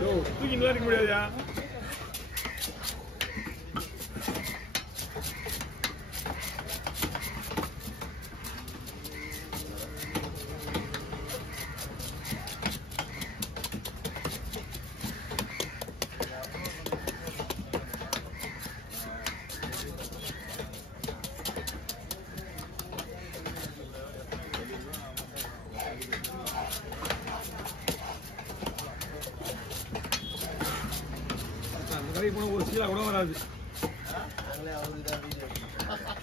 தூக்கி நல்லா இருக்க முடியாதுயா. ஒரு சீலா கூட வராது.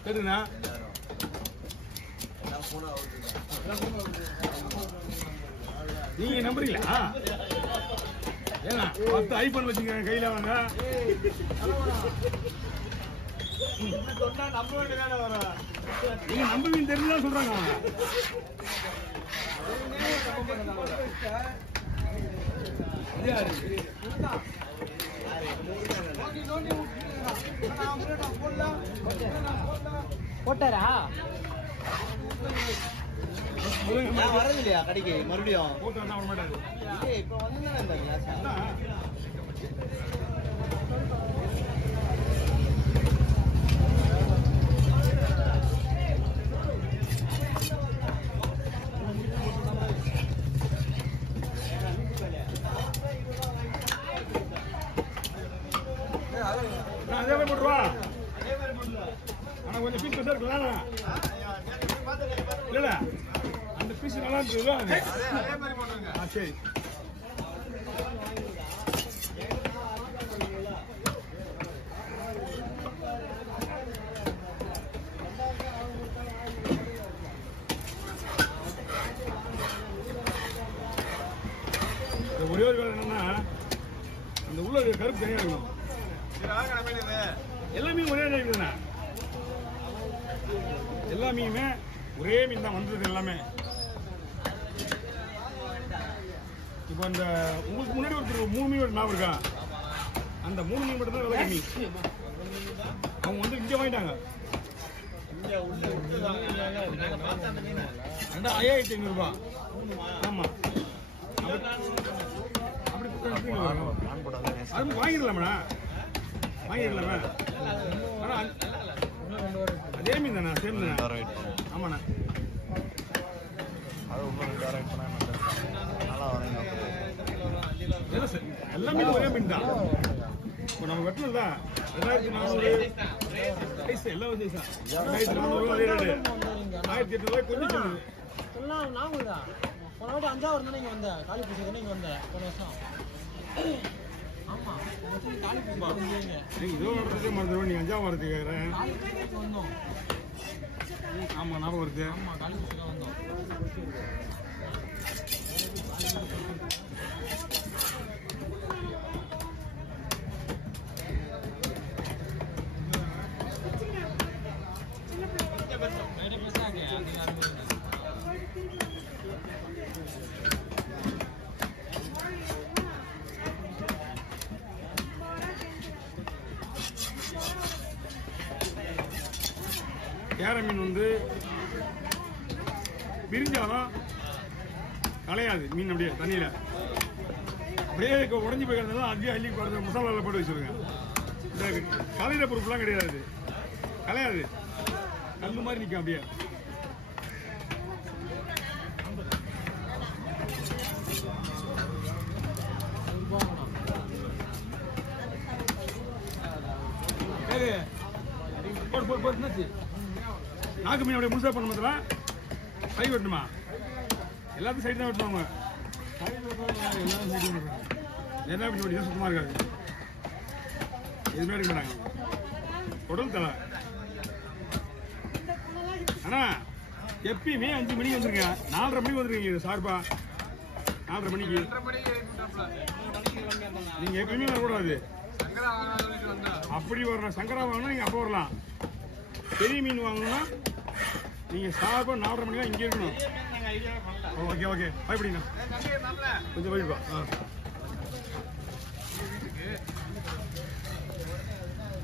கேட்டுண்ணா நீங்க நம்புறீங்களா? ஏன்னா 10 ஐபோன் வச்சுங்க கையில வாங்க. நீங்க நம்புவீங்க தெரிஞ்சுதான் சொல்றாங்க அவங்க. போட்டாரா வரது இல்லையா கடைக்கு மறுபடியும் போட்டு வர மாட்டாரு. இப்ப வந்து அதே மாதிரி போட்டுருவா. ஆனா கொஞ்சம் பீஸ் பெருசா இருக்கலாம். இல்ல அந்த பீஸ் நல்லா இருக்குல்ல. சரி ஒரே ஒரு வேலை என்னன்னா அந்த உள்ள கருப்பு தனியா இருக்கணும். எல்லாமே ஒரே இருக்குதுண்ணா. எல்லா மீனுமே ஒரே மீன் தான் வந்தது எல்லாமே. இப்போ அந்த உங்களுக்கு முன்னாடி ஒருத்தர் 3 மீன் ஞாபகம் இருக்கா? அந்த 3 மீன் மட்டும் தான் விலை கம்மி. அவங்க வந்து இங்கே வாங்கிட்டாங்க. 2500 ரூபாய். ஆமா அப்படி அது வாங்கிடலாமண்ணா, வாங்கிடலாமே. ஆனா அதே மீன் தானே, சேம் தானே. ஆமாண்ணா எல்லா மீனும் ஒரே மீன் தான். இப்போ நம்ம வெட்டினதா 2400 எல்லாம் வந்து 2400 அதே ரேட்டு. 1800 கொஞ்சம் சொல்லுது. போன வாட்டி 5ஆவது இருந்தா நீங்க வந்த காலி பூசி நீங்க வந்த போன வருஷம். ஆமா காலி பூசி வந்தீங்க. நீங்க இதோ வரதே மறந்துடுவோம். நீ 5ஆவது வரது கேக்குறேன். வந்தோம். ஆமா ஞாபகம் வருது. ஆமா காலி பூசி வந்தோம். கேர மீன் வந்து பிரிஞ்சாலும் கலையாது மீன். அப்படியே தண்ணியில அப்படியே உடஞ்சி போயிருந்தாலும் அப்படியே அள்ளி போடுறது மசாலாவில் போட்டு வச்சிருங்க. இந்த கலையிற பொருட்கள்லாம் கிடையாது, கலையாது. கல் மாதிரி நிற்கும் அப்படியே. நாக்கு மீன் அப்படியே முழுசா பண்ண மாத்திரம் கை வெட்டணுமா? எல்லாத்தையும் சைடு தான் வெட்டுவாங்க. எல்லாரும் சைடு வெட்டுவாங்க. என்ன பண்ணி சுத்தமா இருக்காது. எதுவுமே இருக்க மாட்டாங்க. உடல் தலை. ஆனா எப்பயுமே 5 மணிக்கு வந்துருங்க. 4:30 மணிக்கு வந்துருக்கீங்க சார்பா. 4:30 மணிக்கு நீங்க எப்பயுமே வரக்கூடாது. அப்படி வரணும். சங்கரா வாங்கினா நீங்க அப்போ வரலாம். பெரிய மீன் வாங்கணும்னா நீங்க சார்பா 4:30 மணிக்கு இங்கே இருக்கணும். ஓகே ஓகே பயப்படிங்க கொஞ்சம் போயிடுவா.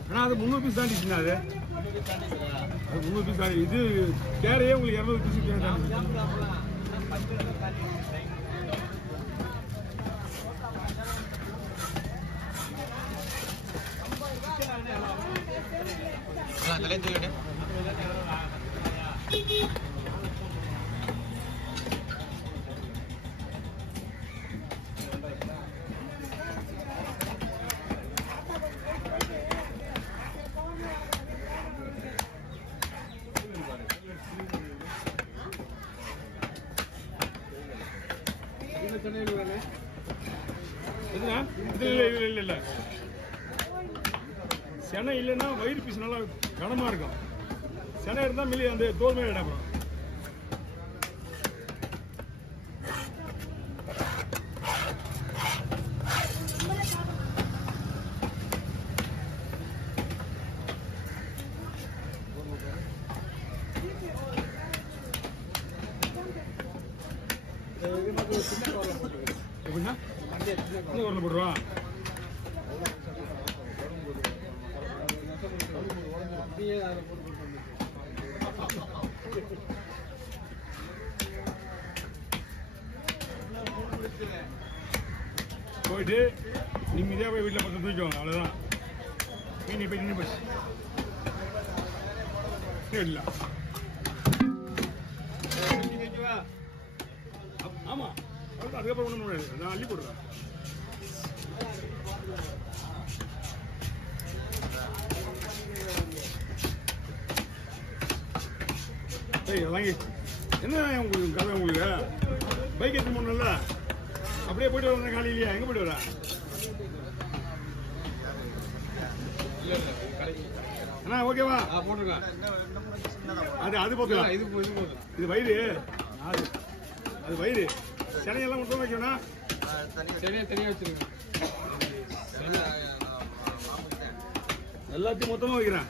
ஆனால் அது 300 பீஸ் தாண்டிச்சுண்ணா. அது 300 பீஸ் தாண்டி. இது கேரையே உங்களுக்கு 200 பீஸ் தாண்டி. இல்ல செனை இல்லைன்னா வயிறு பீஸ் நல்லா கனமா இருக்கும். செனை இருந்தா மில்லி அந்த தோல் மேல இடம். எப்படின்னா இன்னும் போடுவா போயிட்டு நிம்மதியா போய் வீட்டில் பக்கம் தூக்கிக்கோங்க. அவ்வளோதான். மீன் போய் நின்று போச்சு. இல்லை ஆமா அதுக்கப்புறம் ஒன்றும் முடியாது. நான் அள்ளி போடுவேன். வாங்கி என்ன உங்களுக்கு கதை? உங்களுக்கு பைக் எடுத்து போனல அப்படியே போயிட்டு வர காலையிலையா? எங்க போயிட்டு வர? அண்ணா ஓகேவா? போட்டுருங்க. அது போதும். இது வயிறு. அது வயிறு. சென்னையெல்லாம் மட்டும் வைக்கணும். தனியா வச்சிருக்கேன். எல்லாத்தையும் மொத்தமா வைக்கிறேன்.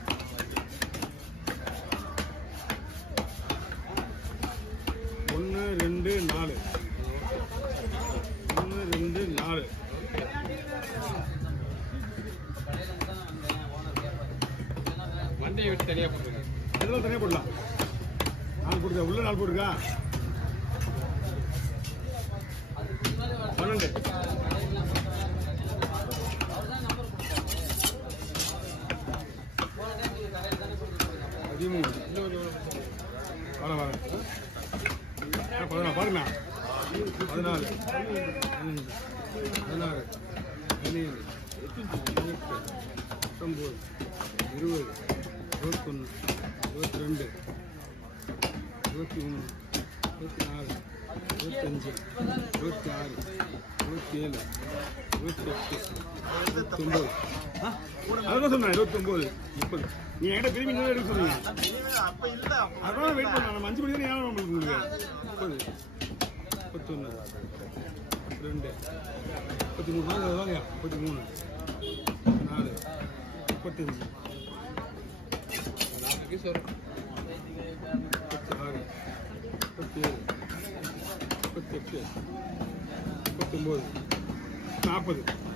ஒன்று ரெண்டு நாலு. வண்டியை விட்டு தனியா போட்டுருக்கேன். இதெல்லாம் தனியா போடலாம். 4 போட்டுருக்கா? உள்ள 4 போட்டுருக்கா? 12. பாருங்க 14 15 16 17 18 19 20 21 22 23 24 25 26 27 28 29. அதான் சொன்னேன் 29 30. நீ என்கிட்ட திரும்பி இன்னும் எடுக்க சொன்னீங்க. அதான் வெயிட் பண்ண. நம்ம 5 மணி தான் ஏன் உங்களுக்கு 30 31 32 33 நாள் வாங்க 33 4 35 36 37 38 39 40